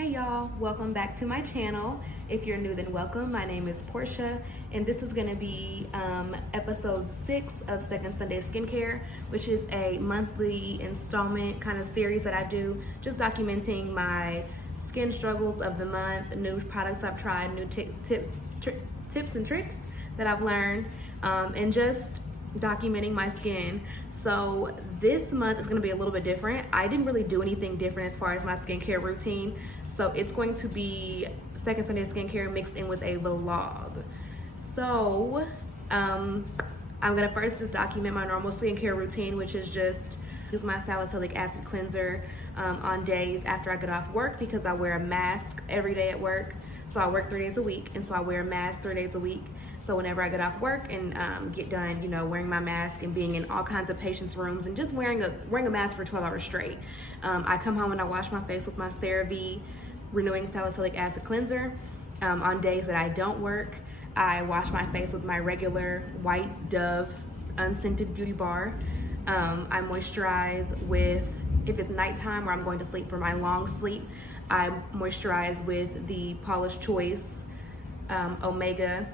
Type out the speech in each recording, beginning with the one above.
Hey y'all, welcome back to my channel. If you're new, then welcome. My name is Portia, and this is gonna be episode 6 of Second Sunday Skincare, which is a monthly installment kind of series that I do, just documenting my skin struggles of the month, new products I've tried, new tips and tricks that I've learned, and just documenting my skin. So this month is going to be a little bit different. I didn't really do anything different as far as my skincare routine, so it's going to be Second Sunday Skincare mixed in with a vlog. So I'm going to first just document my normal skincare routine, which is just use my salicylic acid cleanser on days after I get off work, because I wear a mask every day at work. So I work 3 days a week, and so I wear a mask 3 days a week. So whenever I get off work and get done, wearing my mask and being in all kinds of patients' rooms and just wearing a mask for 12 hours straight, I come home and I wash my face with my CeraVe Renewing Salicylic Acid Cleanser. On days that I don't work, I wash my face with my regular white Dove unscented beauty bar. I moisturize with, if it's nighttime or I'm going to sleep for my long sleep, I moisturize with the Paula's Choice Omega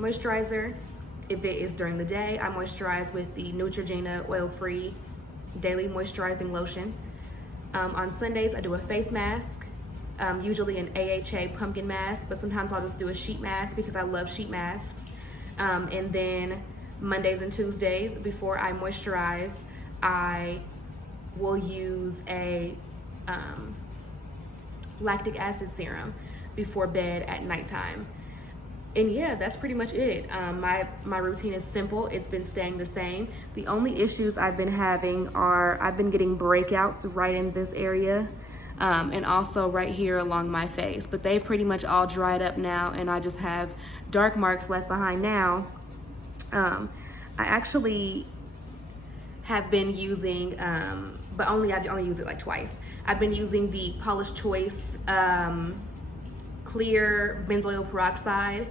moisturizer. If it is during the day, I moisturize with the Neutrogena oil-free daily moisturizing lotion. On Sundays, I do a face mask, usually an AHA pumpkin mask, but sometimes I'll just do a sheet mask because I love sheet masks. And then Mondays and Tuesdays, before I moisturize, I will use a lactic acid serum before bed at nighttime. And yeah, that's pretty much it. My routine is simple. It's been staying the same. The only issues I've been having are I've been getting breakouts right in this area and also right here along my face, but they've pretty much all dried up now, and I just have dark marks left behind now. I actually have been using, but I've only used it like twice. I've been using the Paula's Choice clear benzoyl peroxide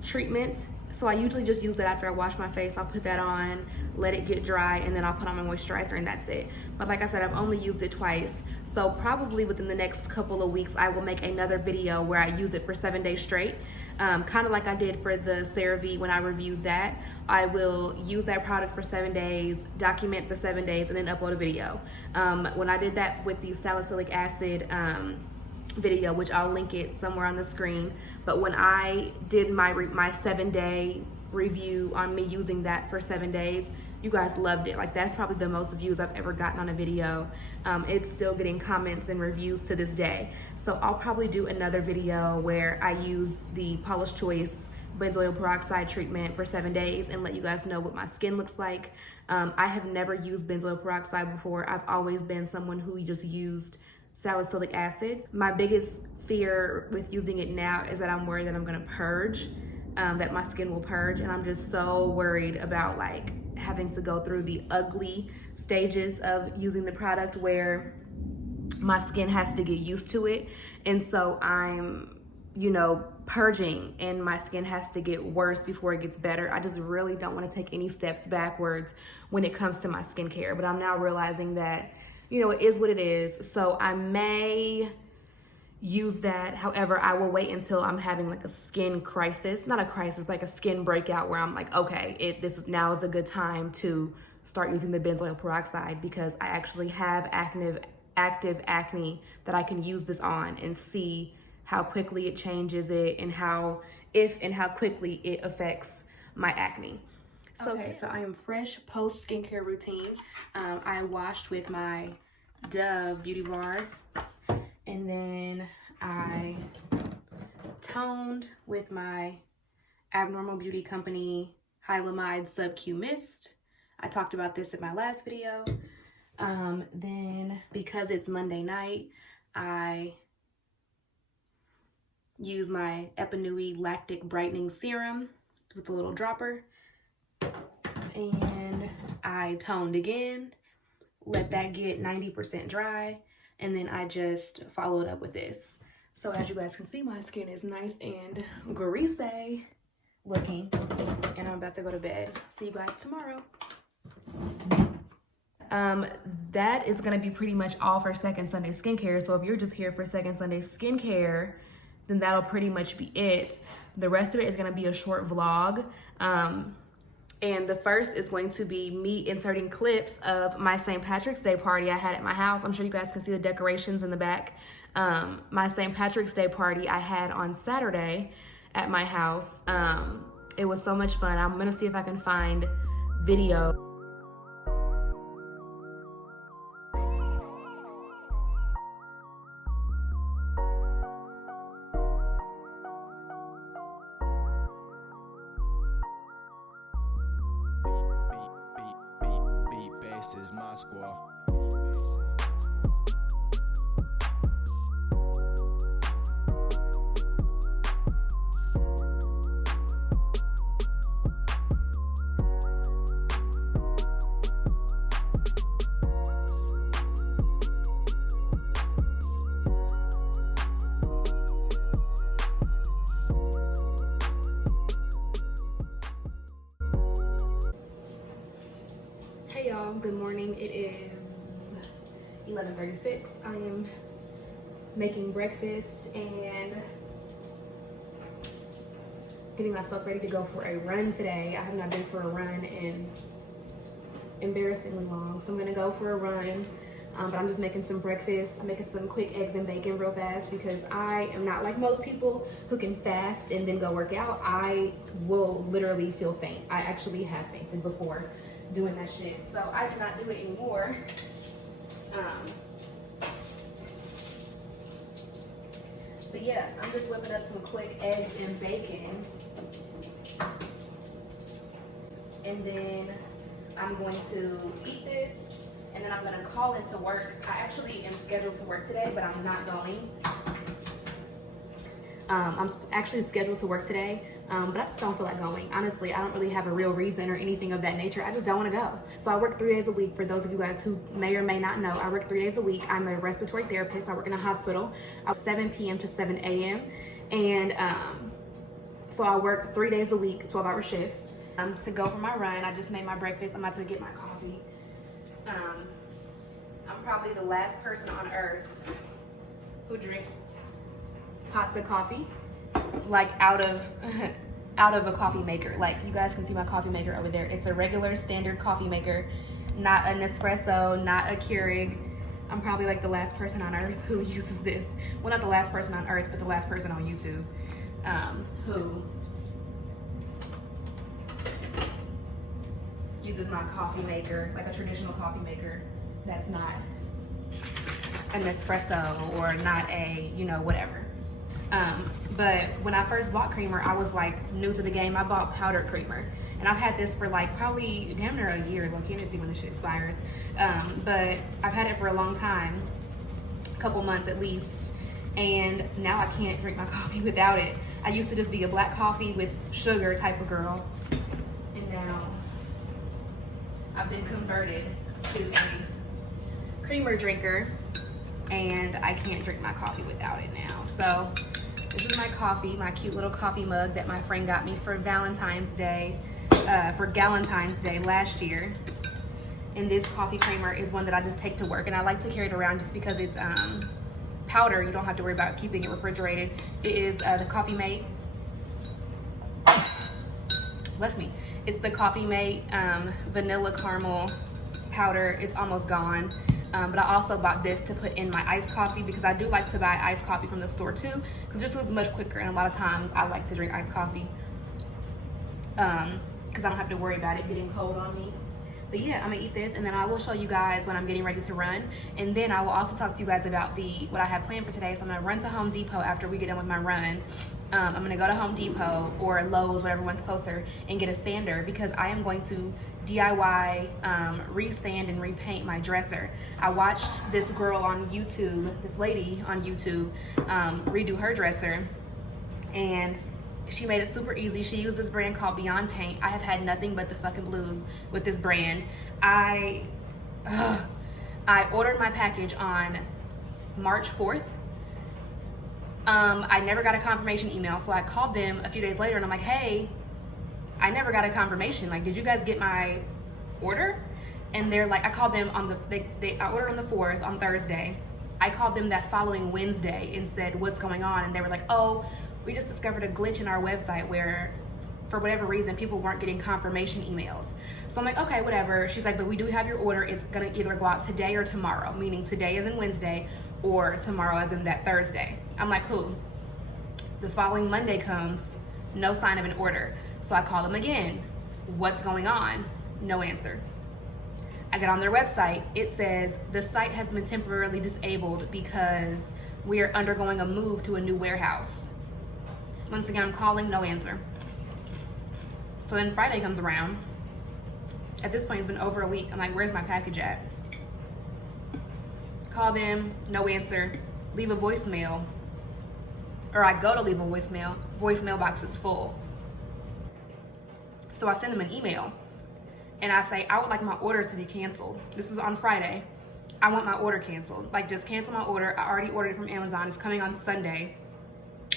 treatment. So I usually just use that after I wash my face. I'll put that on, let it get dry, and then I'll put on my moisturizer, and that's it. But like I said, I've only used it twice. So probably within the next couple of weeks, I will make another video where I use it for 7 days straight. Kind of like I did for the CeraVe when I reviewed that. I will use that product for 7 days, document the 7 days, and then upload a video. When I did that with the salicylic acid video, which I'll link it somewhere on the screen, but when I did my 7-day review on me using that for 7 days, you guys loved it. Like, that's probably the most views I've ever gotten on a video. It's still getting comments and reviews to this day. So I'll probably do another video where I use the Paula's Choice benzoyl peroxide treatment for 7 days and let you guys know what my skin looks like. I have never used benzoyl peroxide before. I've always been someone who just used salicylic acid. My biggest fear with using it now is that I'm worried that I'm gonna purge, that my skin will purge, and I'm just so worried about like having to go through the ugly stages of using the product where my skin has to get used to it. And so I'm, purging, and my skin has to get worse before it gets better. I just really don't want to take any steps backwards when it comes to my skincare, but I'm now realizing that it is what it is. So I may use that. However, I will wait until I'm having like a skin crisis, not a crisis, like a skin breakout where I'm like, okay, now is a good time to start using the benzoyl peroxide, because I actually have active acne that I can use this on and see how quickly it changes it and how quickly it affects my acne. Okay, so I am fresh post skincare routine. I washed with my Dove beauty bar, and then I toned with my Abnormal Beauty Company Hylamide Sub-Q Mist. I talked about this in my last video. Then because it's Monday night, I use my Epinui Lactic Brightening Serum with a little dropper. And I toned again, let that get 90% dry, and then I just followed up with this. So as you guys can see, my skin is nice and greasy looking, and I'm about to go to bed. See you guys tomorrow. that is gonna be pretty much all for Second Sunday skincare. So if you're just here for Second Sunday skincare, then that'll pretty much be it. The rest of it is gonna be a short vlog. And the first is going to be me inserting clips of my St. Patrick's Day party I had at my house. I'm sure you guys can see the decorations in the back. My St. Patrick's Day party I had on Saturday at my house. It was so much fun. I'm gonna see if I can find video. Is my squad. Hey y'all, good morning. It is 11:36. I am making breakfast and getting myself ready to go for a run today. I have not been for a run in embarrassingly long, so I'm gonna go for a run. But I'm just making some breakfast. I'm making some quick eggs and bacon real fast because I am not like most people who can fast and then go work out. I will literally feel faint. I actually have fainted before doing that shit, so I do not do it anymore. But yeah, I'm just whipping up some quick eggs and bacon, and then I'm going to eat this, and then I'm going to call into work. I actually am scheduled to work today, but I'm not going. I'm actually scheduled to work today, but I just don't feel like going. Honestly, I don't really have a real reason or anything of that nature. I just don't want to go. So I work 3 days a week. For those of you guys who may or may not know, I work 3 days a week. I'm a respiratory therapist. I work in a hospital. I 7 p.m. to 7 a.m. And so I work 3 days a week, 12-hour shifts. To go for my run, I just made my breakfast. I'm about to get my coffee. I'm probably the last person on earth who drinks pots of coffee, like out of a coffee maker. Like, you guys can see my coffee maker over there. It's a regular standard coffee maker, not an espresso, not a Keurig. I'm probably like the last person on earth who uses this. Well, not the last person on earth, but the last person on YouTube who uses my coffee maker, like a traditional coffee maker that's not an espresso or not a, you know, whatever. But when I first bought creamer, I was like new to the game. I bought powdered creamer, and I've had this for like probably damn near a year. Well, can't see when this shit expires. But I've had it for a long time, a couple months at least, and now I can't drink my coffee without it. I used to just be a black coffee with sugar type of girl, and now I've been converted to a creamer drinker, and I can't drink my coffee without it now. So this is my coffee, my cute little coffee mug that my friend got me for Valentine's Day, for Galentine's Day last year. And this coffee creamer is one that I just take to work, and I like to carry it around just because it's powder. You don't have to worry about keeping it refrigerated. It is the Coffee Mate. Bless me. It's the Coffee Mate vanilla caramel powder. It's almost gone. But I also bought this to put in my iced coffee because I do like to buy iced coffee from the store too, because it just was much quicker, and a lot of times I like to drink iced coffee because I don't have to worry about it getting cold on me. But yeah, I'm gonna eat this, and then I will show you guys when I'm getting ready to run, and then I will also talk to you guys about what I have planned for today. So I'm gonna run to Home Depot after we get done with my run. I'm gonna go to Home Depot or Lowe's, whatever one's closer, and get a sander because I am going to DIY resand and repaint my dresser. I watched this girl on YouTube, this lady on YouTube, redo her dresser, and she made it super easy. She used this brand called Beyond Paint. I have had nothing but the fucking blues with this brand. I ordered my package on March 4th. I never got a confirmation email, so I called them a few days later and I'm like, hey, I never got a confirmation. Like, did you guys get my order? And they're like, I called them on I ordered on the 4th on Thursday. I called them that following Wednesday and said, what's going on? And they were like, oh, we just discovered a glitch in our website where, for whatever reason, people weren't getting confirmation emails. So I'm like, okay, whatever. She's like, but we do have your order. It's gonna either go out today or tomorrow, meaning today as in Wednesday or tomorrow as in that Thursday. I'm like, cool. The following Monday comes, no sign of an order. So I call them again. What's going on? No answer. I get on their website. It says the site has been temporarily disabled because we are undergoing a move to a new warehouse. Once again, I'm calling, no answer. So then Friday comes around. At this point, it's been over a week. I'm like, where's my package at? Call them, no answer. Leave a voicemail. Or I go to leave a voicemail box is full. So I send them an email and I say, I would like my order to be canceled. This is on Friday. I want my order canceled. Like, just cancel my order. I already ordered it from Amazon. It's coming on Sunday.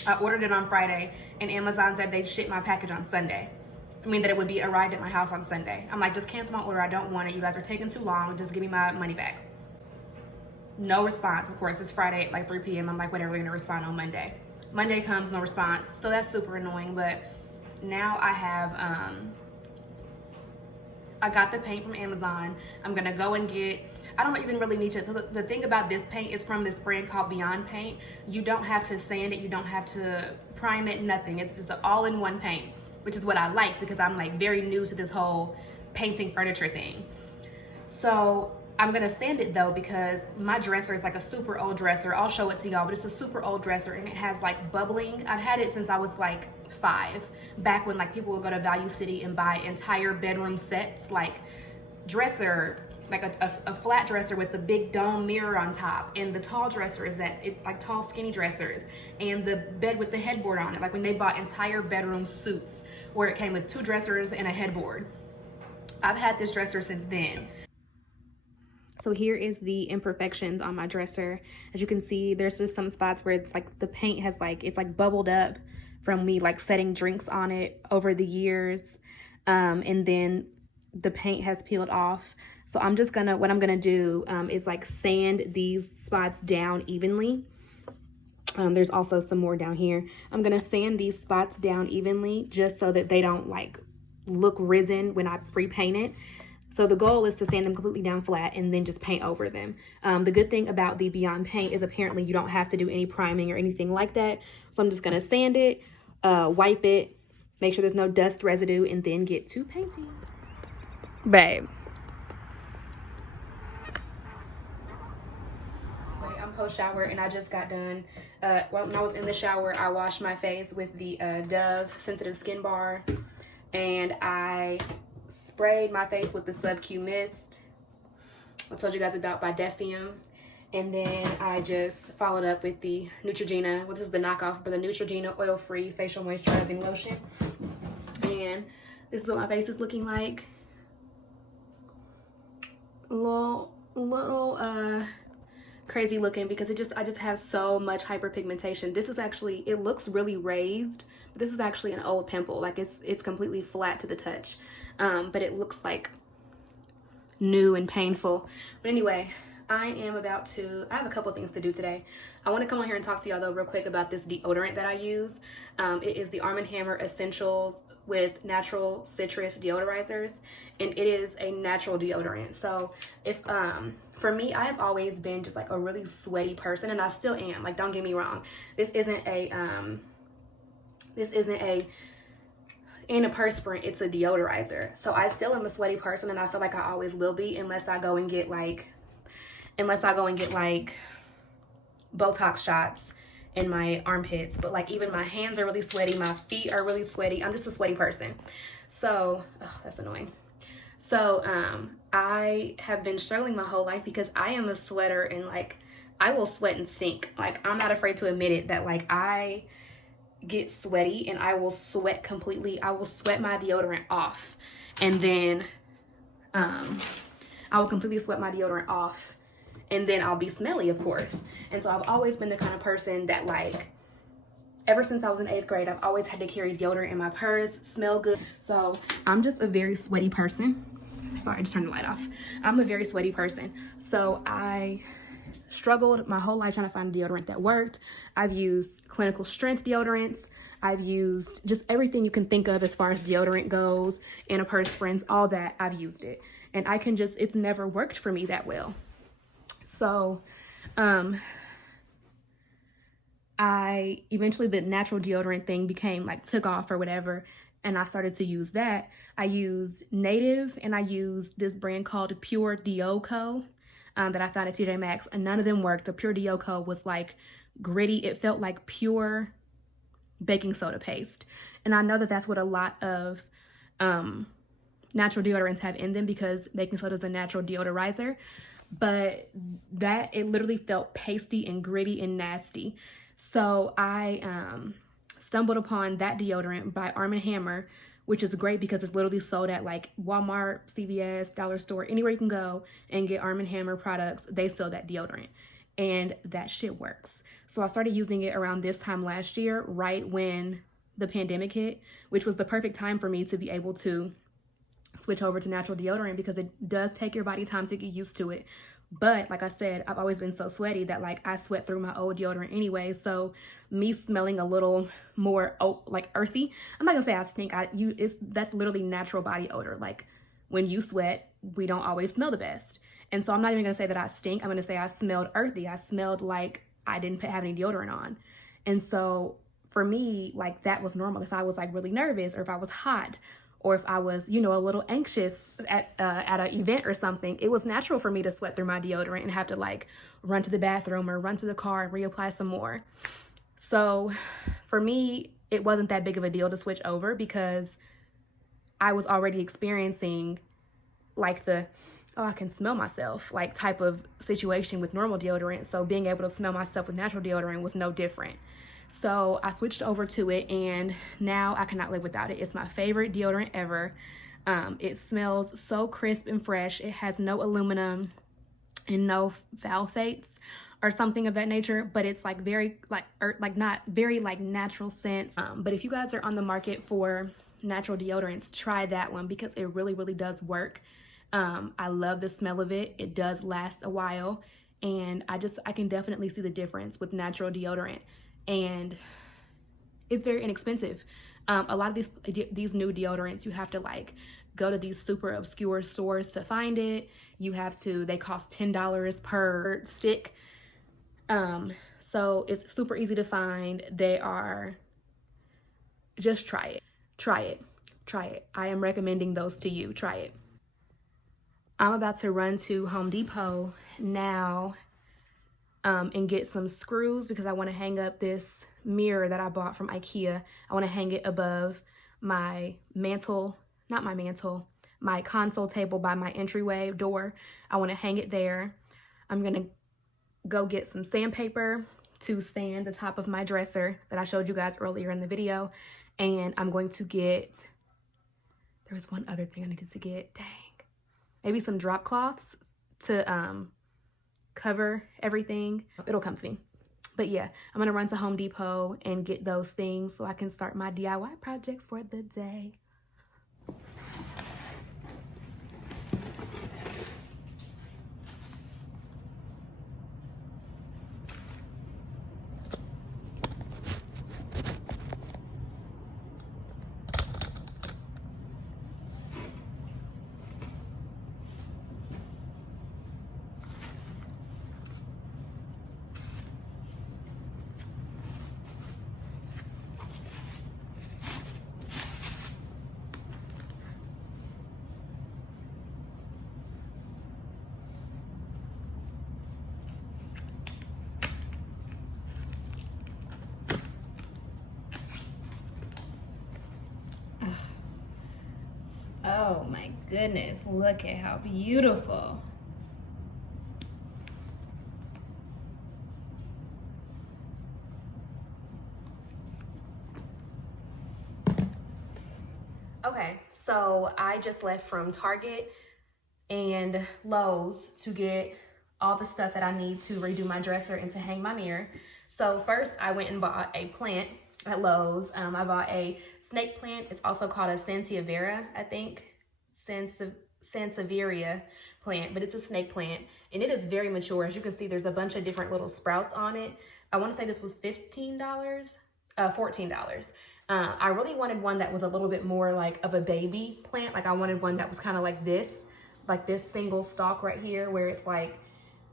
I ordered it on Friday and Amazon said they'd ship my package on Sunday. I mean, that it would be arrived at my house on Sunday. I'm like, just cancel my order. I don't want it. You guys are taking too long. Just give me my money back. No response. Of course, it's Friday at like 3 p.m. I'm like, whatever, we're gonna respond on Monday. Monday comes, no response. So that's super annoying, but now I have, I got the paint from Amazon. I'm gonna go and get, I don't even really need to, the thing about this paint is from this brand called Beyond Paint. You don't have to sand it, you don't have to prime it, nothing. It's just an all-in-one paint, which is what I like because I'm like very new to this whole painting furniture thing. So I'm gonna sand it though because my dresser is like a super old dresser. I'll show it to y'all, but it's a super old dresser and it has like bubbling. I've had it since I was like 5, back when like people would go to Value City and buy entire bedroom sets, like dresser, like a flat dresser with the big dome mirror on top, and the tall dressers like tall skinny dressers, and the bed with the headboard on it, like when they bought entire bedroom suits where it came with 2 dressers and a headboard. I've had this dresser since then. So here is the imperfections on my dresser. As you can see, there's just some spots where it's like the paint has like, it's like bubbled up from me like setting drinks on it over the years. And then the paint has peeled off. So I'm just gonna, what I'm gonna do is like sand these spots down evenly. There's also some more down here. I'm gonna sand these spots down evenly just so that they don't like look risen when I repaint it. So the goal is to sand them completely down flat and then just paint over them. The good thing about the Beyond Paint is apparently you don't have to do any priming or anything like that. So I'm just gonna sand it, wipe it, make sure there's no dust residue, and then get to painting. Babe. I'm post shower and I just got done. When I was in the shower, I washed my face with the Dove Sensitive Skin Bar, and I sprayed my face with the Sub-Q Mist I told you guys about by Decium. And then I just followed up with the Neutrogena. Well, this is the knockoff, but the Neutrogena oil-free facial moisturizing lotion. And this is what my face is looking like. Little crazy looking because I just have so much hyperpigmentation. This is actually, it looks really raised, but this is actually an old pimple. Like it's completely flat to the touch. But it looks like new and painful. But anyway, I have a couple things to do today. I want to come on here and talk to y'all though real quick about this deodorant that I use. It is the Arm & Hammer Essentials with natural citrus deodorizers, and it is a natural deodorant. So if for me, I have always been just like a really sweaty person, and I still am. Like, don't get me wrong, this isn't a antiperspirant, it's a deodorizer. So I still am a sweaty person, and I feel like I always will be unless I go and get like Botox shots in my armpits. But like even my hands are really sweaty, my feet are really sweaty. I'm just a sweaty person. So that's annoying. So I have been struggling my whole life because I am a sweater, and like I will sweat and stink. Like, I'm not afraid to admit it that like I get sweaty and I will sweat completely. I will sweat my deodorant off, and then I will completely sweat my deodorant off, and then I'll be smelly, of course. And so I've always been the kind of person that like, ever since I was in 8th grade, I've always had to carry deodorant in my purse, smell good. So I'm just a very sweaty person. Sorry, I just turned the light off. I'm a very sweaty person. So I struggled my whole life trying to find a deodorant that worked. I've used clinical strength deodorants. I've used just everything you can think of as far as deodorant goes, antiperspirants, all that, I've used it. And I can just, it's never worked for me that well. So, I eventually, the natural deodorant thing became like, took off or whatever. And I started to use that. I used Native and I used this brand called Pure Deo Co. That I found at TJ Maxx, and none of them worked. The Pure Deo Co was like gritty. It felt like pure baking soda paste. And I know that that's what a lot of natural deodorants have in them, because baking soda is a natural deodorizer. But that, it literally felt pasty and gritty and nasty. So I stumbled upon that deodorant by Arm & Hammer, which is great because it's literally sold at like Walmart, CVS, Dollar Store, anywhere you can go and get Arm & Hammer products, they sell that deodorant. And that shit works. So I started using it around this time last year, right when the pandemic hit, which was the perfect time for me to be able to switch over to natural deodorant, because it does take your body time to get used to it. But like I said, I've always been so sweaty that like I sweat through my old deodorant anyway. So me smelling a little more like earthy, I'm not gonna say I stink. That's literally natural body odor. Like when you sweat, we don't always smell the best. And so I'm not even gonna say that I stink. I'm gonna say I smelled earthy. I smelled like I didn't have any deodorant on. And so for me, like that was normal. If I was like really nervous, or if I was hot, or if I was, you know, a little anxious at an event or something, it was natural for me to sweat through my deodorant and have to like run to the bathroom or run to the car and reapply some more. So for me, it wasn't that big of a deal to switch over, because I was already experiencing like the, oh, I can smell myself, like type of situation with normal deodorant. So being able to smell myself with natural deodorant was no different. So I switched over to it, and now I cannot live without it. It's my favorite deodorant ever. It smells so crisp and fresh. It has no aluminum and no phthalates or something of that nature, but it's like very like not very like natural scents. But if you guys are on the market for natural deodorants, try that one, because it really, really does work. I love the smell of it. It does last a while, and I can definitely see the difference with natural deodorant. And it's very inexpensive. A lot of these new deodorants, you have to like go to these super obscure stores to find it. They cost $10 per stick. So it's super easy to find. Just try it. I am recommending those to you. Try it. I'm about to run to Home Depot now and get some screws, because I want to hang up this mirror that I bought from IKEA. I want to hang it above my mantle, my console table by my entryway door. I want to hang it there. I'm going to go get some sandpaper to sand the top of my dresser that I showed you guys earlier in the video. And I'm going to get, there was one other thing I needed to get, dang. Maybe some drop cloths to cover everything. It'll come to me. But yeah, I'm gonna run to Home Depot and get those things so I can start my DIY projects for the day. Oh my goodness, look at how beautiful. Okay, so I just left from Target and Lowe's to get all the stuff that I need to redo my dresser and to hang my mirror. So first I went and bought a plant at Lowe's. I bought a snake plant. It's also called a Sansevieria, I think. sansevieria plant, but it's a snake plant, and it is very mature. As you can see, there's a bunch of different little sprouts on it. I want to say this was $14. I really wanted one that was a little bit more like of a baby plant. Like I wanted one that was kind of like this single stalk right here, where it's like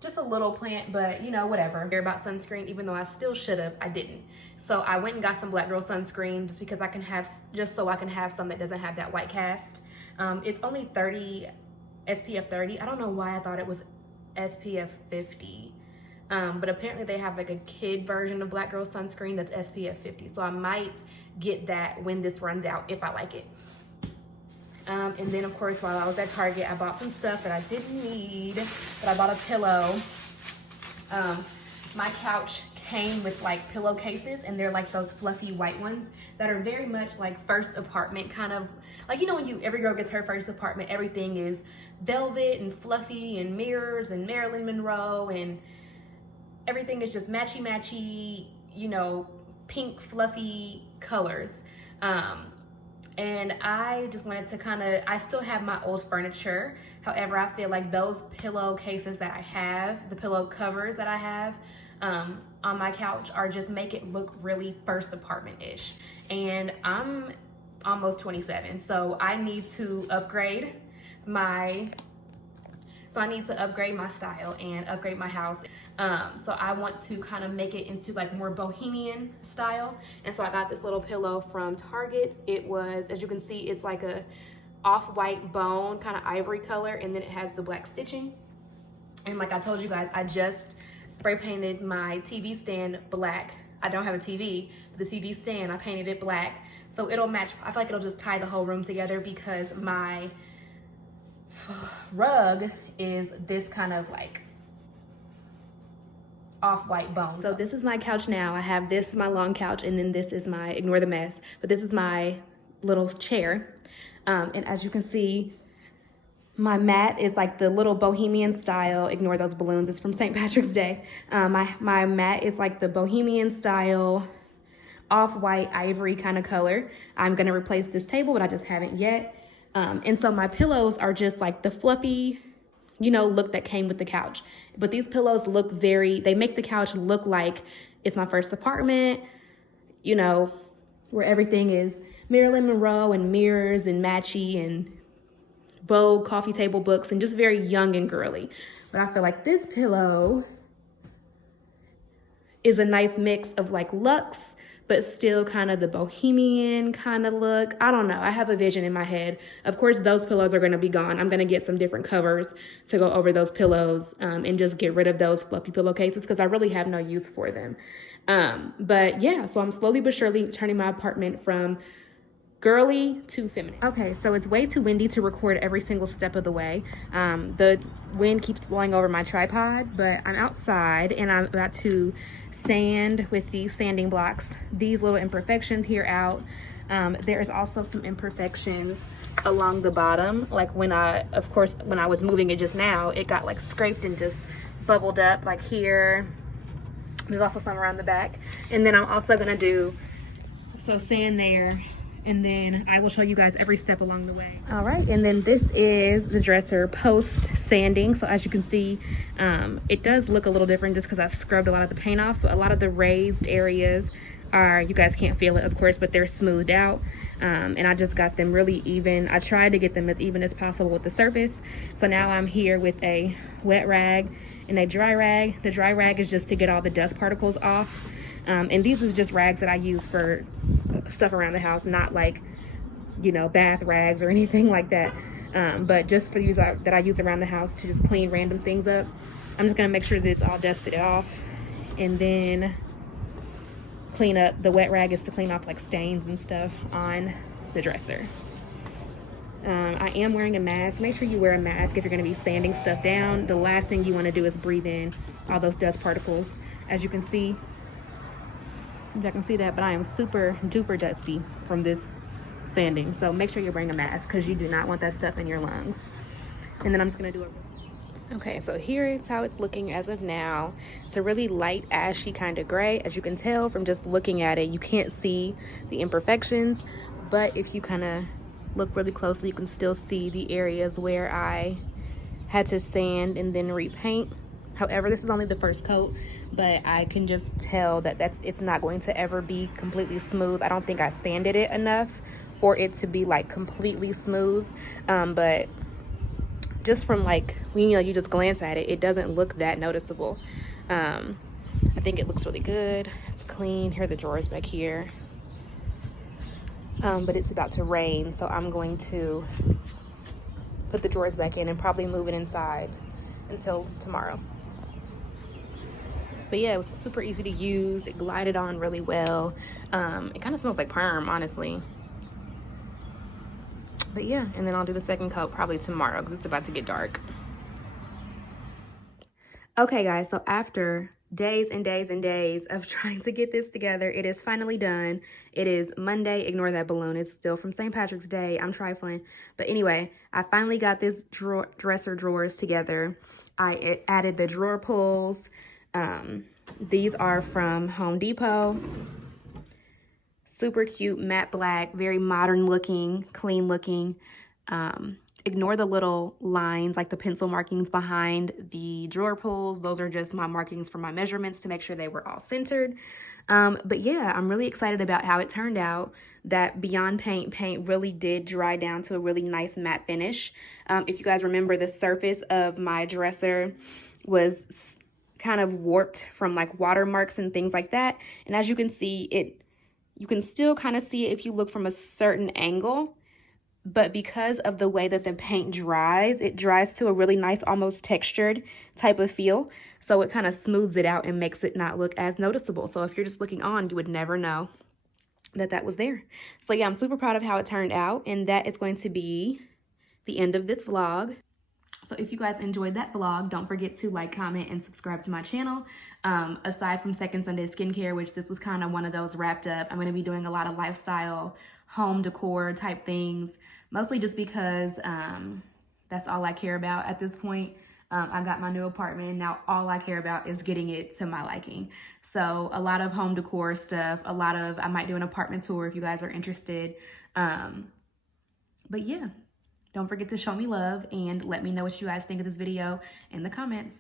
just a little plant, but you know, whatever. Care about sunscreen, even though I still should have, I didn't. So I went and got some Black Girl sunscreen just because I can have, just so I can have some that doesn't have that white cast. It's only 30, SPF 30. I don't know why I thought it was SPF 50. But apparently they have like a kid version of Black Girl sunscreen that's SPF 50. So I might get that when this runs out if I like it. And then of course, while I was at Target, I bought some stuff that I didn't need, but I bought a pillow. My couch came with like pillowcases, and they're like those fluffy white ones that are very much like first apartment kind of, like, you know, when every girl gets her first apartment, everything is velvet and fluffy and mirrors and Marilyn Monroe, and everything is just matchy, you know, pink fluffy colors. And I just wanted to kind of, I still have my old furniture. However, I feel like those pillowcases that I have, the pillow covers that I have on my couch are just make it look really first apartment-ish. And I'm almost 27, so I need to upgrade my style and upgrade my house. So I want to kind of make it into like more bohemian style. And so I got this little pillow from Target. It was, as you can see, it's like a off-white bone, kind of ivory color, and then it has the black stitching. And like I told you guys, I just spray painted my TV stand black. I don't have a TV, but the TV stand, I painted it black. So it'll match, I feel like it'll just tie the whole room together, because my rug is this kind of like off-white bone. So this is my couch now. I have this, my long couch, and then this is my, ignore the mess, but this is my little chair. And as you can see, my mat is like the little bohemian style, ignore those balloons, it's from St. Patrick's Day. My mat is like the bohemian style, off-white ivory kind of color. I'm gonna replace this table, but I just haven't yet. And so my pillows are just like the fluffy, you know, look that came with the couch. But these pillows look they make the couch look like it's my first apartment, you know, where everything is Marilyn Monroe and mirrors and matchy and Vogue coffee table books and just very young and girly. But I feel like this pillow is a nice mix of like luxe, but still kind of the bohemian kind of look. I don't know, I have a vision in my head. Of course, those pillows are gonna be gone. I'm gonna get some different covers to go over those pillows and just get rid of those fluffy pillowcases, because I really have no use for them. But yeah, so I'm slowly but surely turning my apartment from girly to feminine. Okay, so it's way too windy to record every single step of the way. The wind keeps blowing over my tripod, but I'm outside and I'm about to sand with these sanding blocks these little imperfections here out. There's also some imperfections along the bottom, like when I was moving it just now, it got like scraped and just bubbled up like here. There's also some around the back, and then I'm also gonna do sand there, and then I will show you guys every step along the way. All right, and then this is the dresser post sanding. So as you can see, it does look a little different just because I've scrubbed a lot of the paint off, but a lot of the raised areas are, you guys can't feel it of course, but they're smoothed out. And I just got them really even. I tried to get them as even as possible with the surface. So now I'm here with a wet rag and a dry rag. The dry rag is just to get all the dust particles off. And these is just rags that I use for stuff around the house, not like, you know, bath rags or anything like that. But just for use that I use around the house to just clean random things up. I'm just gonna make sure that it's all dusted off, and then clean up. The wet rag is to clean off like stains and stuff on the dresser. I am wearing a mask. Make sure you wear a mask if you're gonna be sanding stuff down. The last thing you wanna do is breathe in all those dust particles. As you can see, I can see that, but I am super duper dusty from this sanding. So make sure you're wearing a mask, because you do not want that stuff in your lungs. And then I'm just gonna do it. Okay, so here is how it's looking as of now. It's a really light ashy kind of gray. As you can tell from just looking at it, you can't see the imperfections, but if you kind of look really closely, you can still see the areas where I had to sand and then repaint. However, this is only the first coat, but I can just tell that it's not going to ever be completely smooth. I don't think I sanded it enough for it to be like completely smooth, but just from like when you just glance at it, it doesn't look that noticeable. I think it looks really good. It's clean. Here are the drawers back here. But it's about to rain, so I'm going to put the drawers back in and probably move it inside until tomorrow. But yeah, it was super easy to use. It glided on really well. It kind of smells like perm, honestly. But yeah, and then I'll do the second coat probably tomorrow because it's about to get dark. Okay guys, so after days and days and days of trying to get this together, it is finally done. It is Monday. Ignore that balloon. It's still from St. Patrick's Day. I'm trifling. But anyway, I finally got this dresser drawers together. I added the drawer pulls. These are from Home Depot. Super cute, matte black, very modern looking, clean looking. Ignore the little lines, like the pencil markings behind the drawer pulls. Those are just my markings for my measurements to make sure they were all centered. But yeah, I'm really excited about how it turned out. That Beyond paint really did dry down to a really nice matte finish. If you guys remember, the surface of my dresser was kind of warped from like watermarks and things like that. And as you can see, you can still kind of see it if you look from a certain angle. But because of the way that the paint dries, it dries to a really nice, almost textured type of feel. So it kind of smooths it out and makes it not look as noticeable. So if you're just looking on, you would never know that that was there. So yeah, I'm super proud of how it turned out. And that is going to be the end of this vlog. So if you guys enjoyed that vlog, don't forget to like, comment, and subscribe to my channel. Aside from Second Sunday Skincare, which this was kind of one of those wrapped up, I'm going to be doing a lot of lifestyle, home decor type things, mostly just because that's all I care about at this point. I got my new apartment. Now all I care about is getting it to my liking. So a lot of home decor stuff, I might do an apartment tour if you guys are interested. But yeah. Don't forget to show me love and let me know what you guys think of this video in the comments.